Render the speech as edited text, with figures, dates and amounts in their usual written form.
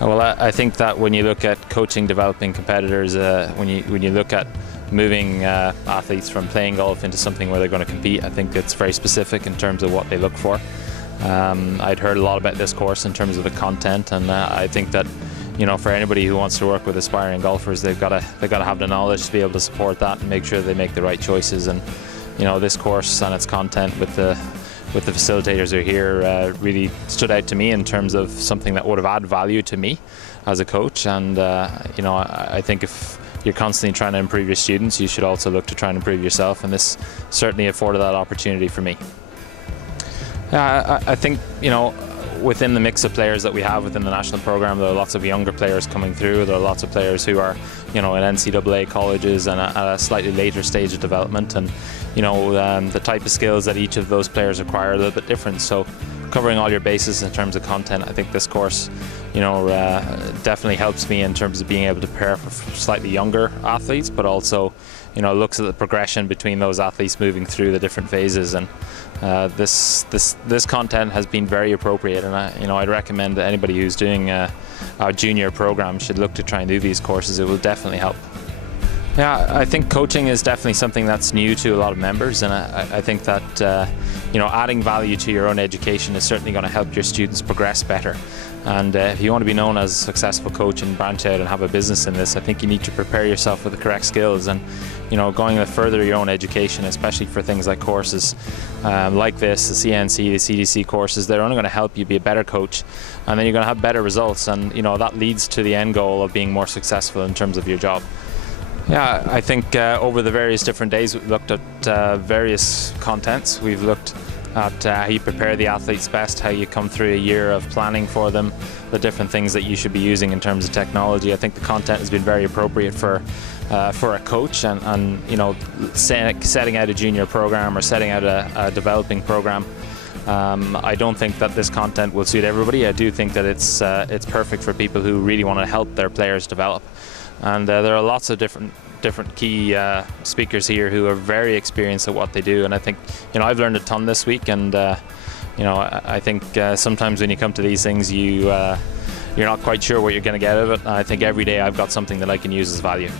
Well, I think that when you look at coaching developing competitors, when you look at moving athletes from playing golf into something where they're going to compete, I think it's very specific in terms of what they look for. I'd heard a lot about this course in terms of the content, and I think that, you know, for anybody who wants to work with aspiring golfers, they've got to have the knowledge to be able to support that and make sure they make the right choices. And you know, this course and its content with the facilitators who are here really stood out to me in terms of something that would have added value to me as a coach. And you know, I think if you're constantly trying to improve your students, you should also look to try and improve yourself, and this certainly afforded that opportunity for me. I think, you know, within the mix of players that we have within the national program, there are lots of younger players coming through. There are lots of players who are, you know, in NCAA colleges and at a slightly later stage of development, and you know, the type of skills that each of those players require are a little bit different. So covering all your bases in terms of content, I think this course, you know, definitely helps me in terms of being able to prepare for slightly younger athletes, but also, you know, looks at the progression between those athletes moving through the different phases. And this content has been very appropriate, and you know, I'd recommend that anybody who's doing our junior program should look to try and do these courses. It will definitely help. Yeah, I think coaching is definitely something that's new to a lot of members, and I think that you know, adding value to your own education is certainly going to help your students progress better. And if you want to be known as a successful coach and branch out and have a business in this, I think you need to prepare yourself with the correct skills. And you know, going to further your own education, especially for things like courses like this, the CNC, the CDC courses, they're only going to help you be a better coach, and then you're going to have better results, and you know, that leads to the end goal of being more successful in terms of your job. Yeah, I think over the various different days we've looked at various contents. We've looked at how you prepare the athletes best, how you come through a year of planning for them, the different things that you should be using in terms of technology. I think the content has been very appropriate for a coach, and you know, setting out a junior program or setting out a developing program. I don't think that this content will suit everybody. I do think that it's perfect for people who really want to help their players develop. And there are lots of different key speakers here who are very experienced at what they do, and I think, you know, I've learned a ton this week, and you know, I think sometimes when you come to these things, you're not quite sure what you're going to get out of it. I think every day I've got something that I can use as value.